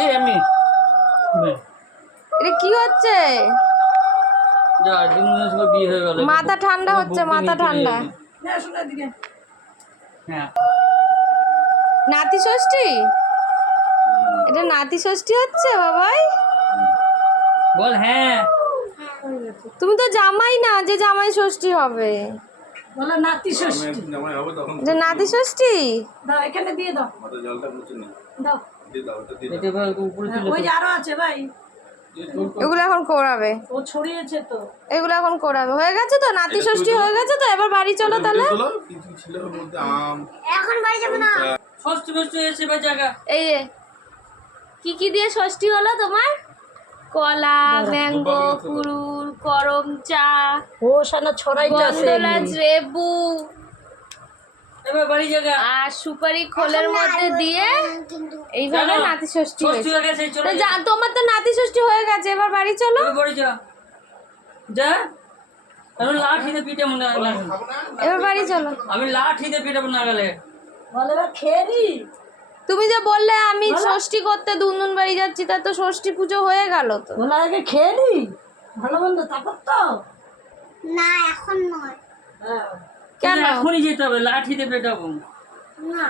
এই আমি এটা কি হচ্ছে? যা দিন সব বিয়ে হয়ে গেল। মাথা ঠান্ডা হচ্ছে, মাথা ঠান্ডা। হ্যাঁ নাতি ষষ্ঠী? এটা নাতি ষষ্ঠী হচ্ছে বাবাই? বল হ্যাঁ। তুমি তো জামাই না যে জামাই ষষ্ঠী হবে। বলো নাতি ষষ্ঠী। জামাই হবে তখন এটা নাতি ষষ্ঠী? দাও এখানে দিয়ে দাও, মাথা জলটা মুছে নি দাও। দিয়ে দাও ওটা দিয়ে এটা ভাই উপরে তুলে ওই যে আরো আছে ভাই, এগুলো এখন করাবে, ও ছড়িয়েছে তো। এগুলো এখন করাবে। হয়ে গেছে তো, নাতি ষষ্ঠী হয়ে গেছে তো, এবার বাড়ি চলো তাহলে। দাও কিছু ছিল ওর মধ্যে আম এখন বাড়ি যাবে না। ষষ্ঠী বস্তু এসে বা জায়গা এই যে কি দিয়ে ষষ্ঠী হলো তোমার? কলা, ম্যাঙ্গো, কুরুল, করম চা, ও সানা ছড়াইতে আছে। গন্ধরাজ, লেবু এবার বাড়ি জায়গা আর সুপারি খোলের মধ্যে দিয়ে এইভাবে নাতি ষষ্ঠী ষষ্ঠী হয়েছে। হয়ে গেছে চলে তো তোমার তো নাতি ষষ্ঠী হয়ে গেছে, এবার বাড়ি চলো। এবার বাড়ি যা যা। আমি লাঠিতে পিটাবো না গেলে, এবার বাড়ি চলো। আমি লাঠিতে পিটাবো না গেলে। বলে এবার খেয়ে নি। তুমি যে বললে আমি ষষ্ঠী করতে দুনদুন বাড়ি যাচ্ছি, তা তো ষষ্ঠী পুজো হয়ে গেল তো। বলে আগে খেয়ে নি, ভালো মন্দ তারপর তো। না এখন নয়। হ্যাঁ কেন? এখনই যেতে হবে, লাঠিতে পেটাবো। না